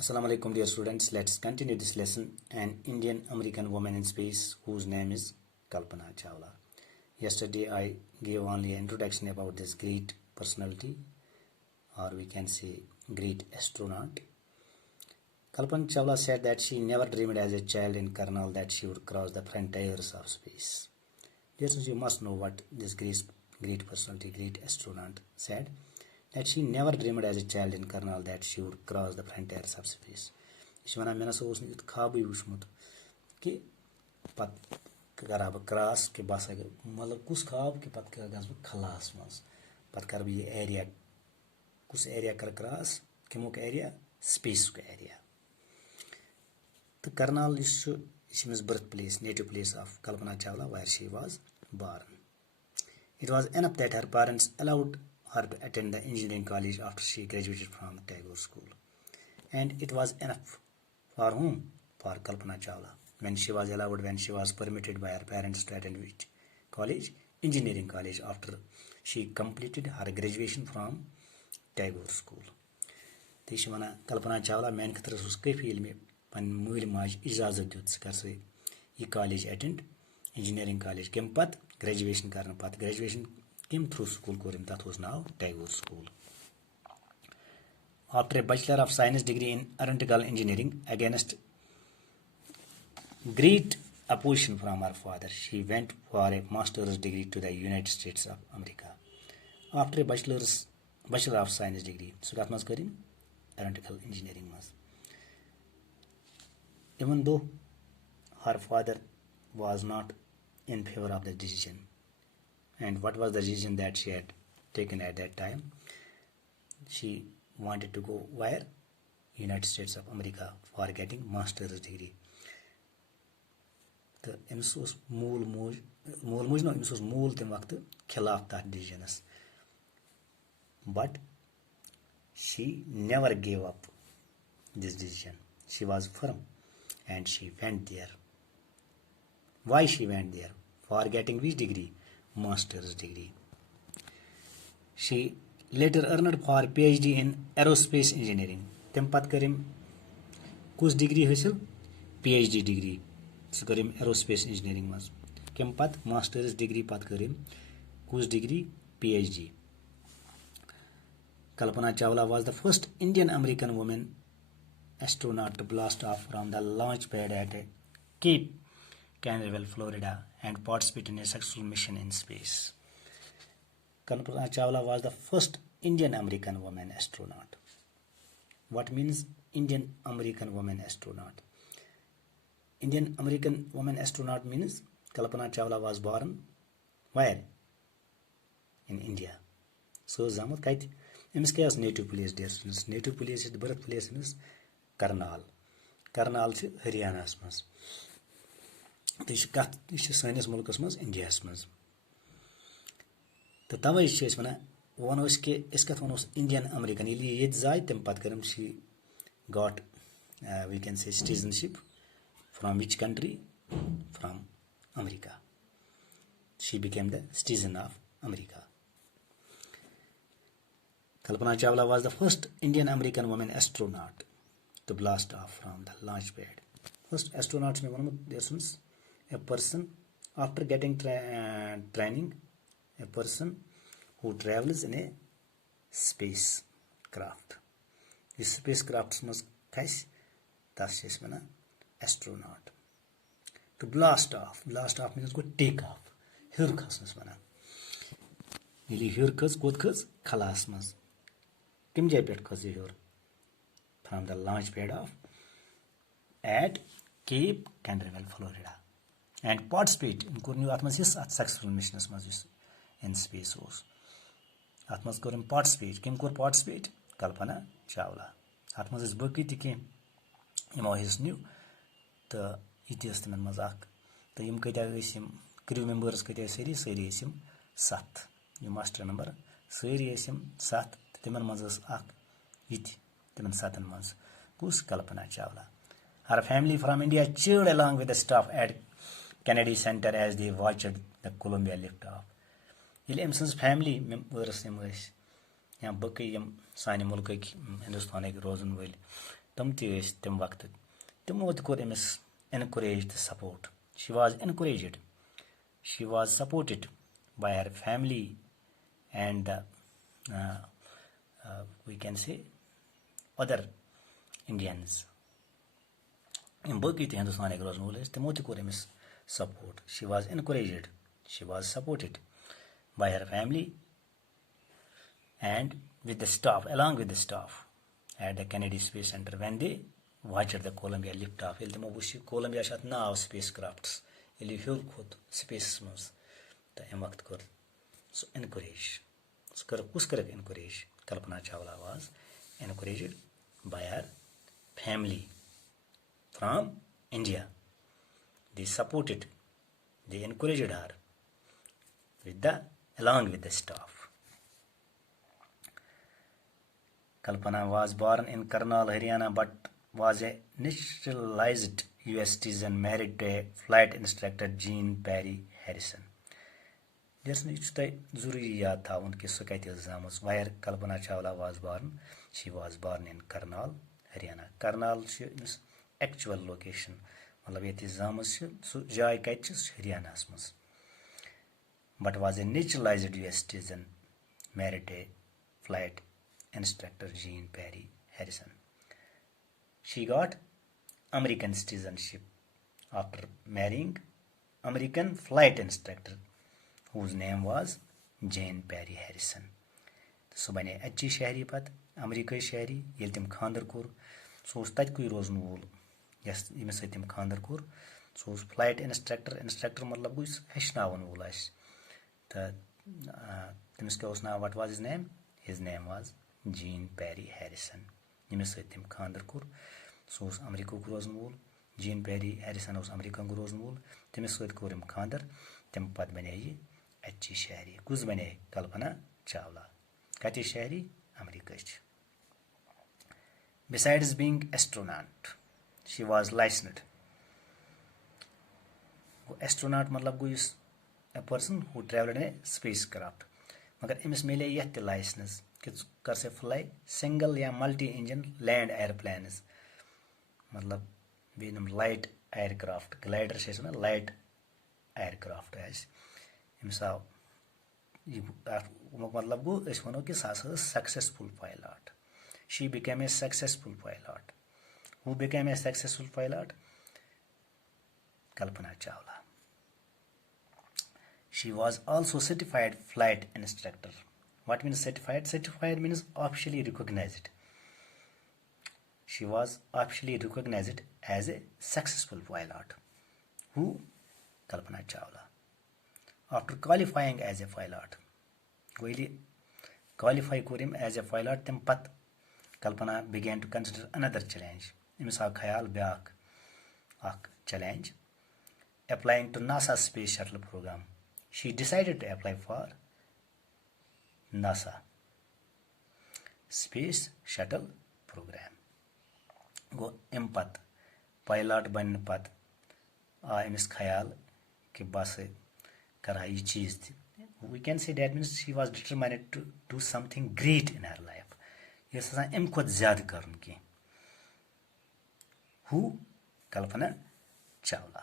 Assalamu alaikum dear students. Let's continue this lesson. An Indian American woman in space whose name is Kalpana Chawla. Yesterday I gave only an introduction about this great personality, or we can say great astronaut. Kalpana Chawla said that she never dreamed as a child in Karnal that she would cross the frontiers of space. Dear students, you must know what this great personality, great astronaut said. That she never dreamed as a child in Karnal that she would cross the frontiers of space. She wana mena so usne it khaabu wushmut ki pat kara ba cross ke basa matlab kus khaab ke pat gas ba khalas mas pat kar bi area kus area kar cross kemuk area space ka area. The Karnal is his birthplace, native place of Kalpana Chawla, where she was born. It was enough that her parents allowed her to attend the engineering college after she graduated from Tagore School. And it was enough for whom? For Kalpana Chawla. When she was permitted by her parents to attend which college? Engineering college, after she completed her graduation from Tagore School. Tishwana Kalpana Chawla man khatar uske field mein pan mul maj ijazat dut kar se ye college attend engineering college kem pat graduation karna pat graduation came through school korim, that was now Tagore School. After a Bachelor of Science degree in aeronautical engineering, against great opposition from her father, she went for a master's degree to the United States of America. After a Bachelor of Science degree, so that was in aeronautical engineering. Even though her father was not in favor of the decision, and what was the decision that she had taken at that time? She wanted to go where? United States of America for getting master's degree. The imsos mool tim waqt khilaf that decision. But she never gave up this decision. She was firm and she went there. Why she went there? For getting which degree? Master's degree. She later earned for PhD in aerospace engineering. Tem pat karim kus degree hasil? PhD degree. So karim aerospace engineering mas. Kem pat master's degree pat karim kus degree? PhD. Kalpana Chawla was the first Indian American woman astronaut to blast off from the launch pad at Cape Canaveral, Florida, and participate in a successful mission in space. Kalpana Chawla was the first Indian American woman astronaut. What means Indian American woman astronaut? Indian American woman astronaut means Kalpana Chawla was born where? In India. So Zamut Kait Imskas native place, dear students. Native place is the birthplace is Karnal. Karnal is Haryana. This is Science Mulkas mas India mas. The Tava is Chesmana, one was Escathonos Indian American. Ili Yedzai Tempatkaram, she got, we can say, citizenship. From which country? From America. She became the citizen of America. Kalpana Chawla was the first Indian American woman astronaut to blast off from the launch pad. First astronaut mein one of their sons. A person after getting training, a person who travels in a spacecraft. This spacecraft must catch the astronaut. To blast off means go take off. Here khasnas mana. Nili here khas god khas khalas mas. Kim jay pet khas here from the launch pad of at Cape Canaveral, Florida. And participate in Kurnu Atmasis at successful missions in space was. Atmas Kurim participate. Kim Kur participate? Kalpana Chawla. Atmas is Burkiti came. Imo his new the Ethiopian Mazak. The Yum Katavisim crew members Seriasim Sat. You must remember Seriasim Sat Timan Mazas Ak It Timan Satan Maz. Kus Kalpana Chawla. Her family from India cheered along with the staff at Kennedy Center as they watched the Columbia liftoff. Ilhamson's family members, Yam Bucky, Sani Mulkik, Hindustanic Rosen will. تم تہِ ٲسۍ تمہِ وقتہٕ تِمو تہِ کوٚر أمِس encourage تہٕ support. She was encouraged. She was supported by her family and we can say other Indians. یِم باقٕے تہِ ہندوستانٕکۍ روزن وٲلۍ ٲسۍ تِمو تہِ کوٚر أمِس support. She was encouraged. She was supported by her family and with the staff, along with the staff at the Kennedy Space Center when they watched the Columbia liftoff. Yelli timo wuchi Columbia chat naav spacecrafts. Yelli hyor khot space mans. Ta em waqt kor so encourage. Kus karak encourage. Kalpana Chawla was encouraged by her family from India. They supported, they encouraged her along with the staff. Kalpana was born in Karnal, Haryana, but was a naturalized US citizen married to a flight instructor Jean Perry Harrison. Where Kalpana Chawla was born? She was born in Karnal, Haryana. Karnal is actual location. Haryana. But was a naturalized US citizen married to a flight instructor Jean Perry Harrison. She got American citizenship after marrying American flight instructor whose name was Jean Perry Harrison. So bane achi shahri pat America shahri yel tim khandar kur so tat koi rozn wol yes imes tim khandar kur so flight instructor matlab gus heshnawan wol as ta timis ke usna what was his name was Jean Perry Harrison. Imes tim khandar kur so America ku rozn wol Jean Perry Harrison was American ku rozn wol timis korim khandar tim pat bane ye achi shahri kuz bane Kalpana Chawla kati shahri America. Besides being astronaut, she was licensed. Astronaut matlab is a person who traveled in a spacecraft. Magar imis mile yet license कि कर से fly single या multi engine land airplanes मतलब बेनम light aircraft glider से ना light aircraft है इमसा ये मतलब वो इस वनो कि सास successful pilot. She became a successful pilot. Who became a successful pilot? Kalpana Chawla. She was also certified flight instructor. What means certified? Certified means officially recognized. She was officially recognized as a successful pilot. Who? Kalpana Chawla. After qualifying as a pilot, Goili qualify kurim as a pilot, then pat Kalpana began to consider another challenge. Imsa khayal byak challenge. Applying to NASA Space Shuttle program. She decided to apply for NASA Space Shuttle program. Go impact pilot ban pat imis khayal ke bas kara ye cheez thi. We can say that means she was determined to do something great in her life. Yes, am khud zyad karun ki. Who? Kalpana Chawla.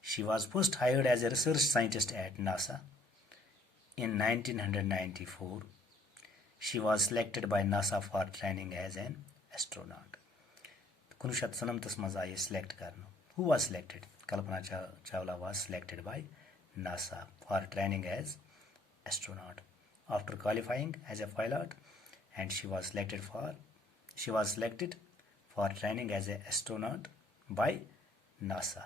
She was first hired as a research scientist at NASA in 1994. She was selected by NASA for training as an astronaut. Kunushat sanam tasmazai select karno. Who was selected? Kalpana Chawla was selected by NASA for training as astronaut. After qualifying as a pilot, and she was selected for training as an astronaut by NASA.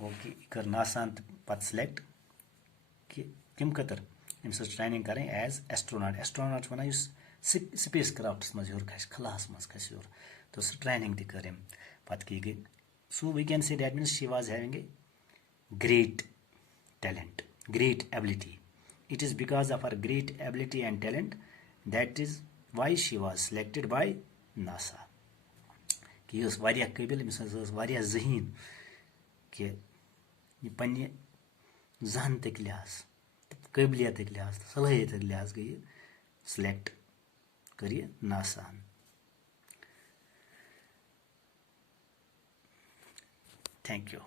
Okay, कर NASA pat select कि किम Qatar इमस training करें as astronaut. Astronaut वना use spacecraft मज your खस खलास मज खस your तो training दी करें पत की गई. So we can say that means she was having a great talent, great ability. It is because of her great ability and talent that is why she was selected by NASA. कि yes वारिया काबिल इमस वारिया ज़हीन कि ये पन्ने जहनतक लिहाज काबिलियतक लिहाज सलाहियतक लिहाज गई select करिए नासा. Thank you.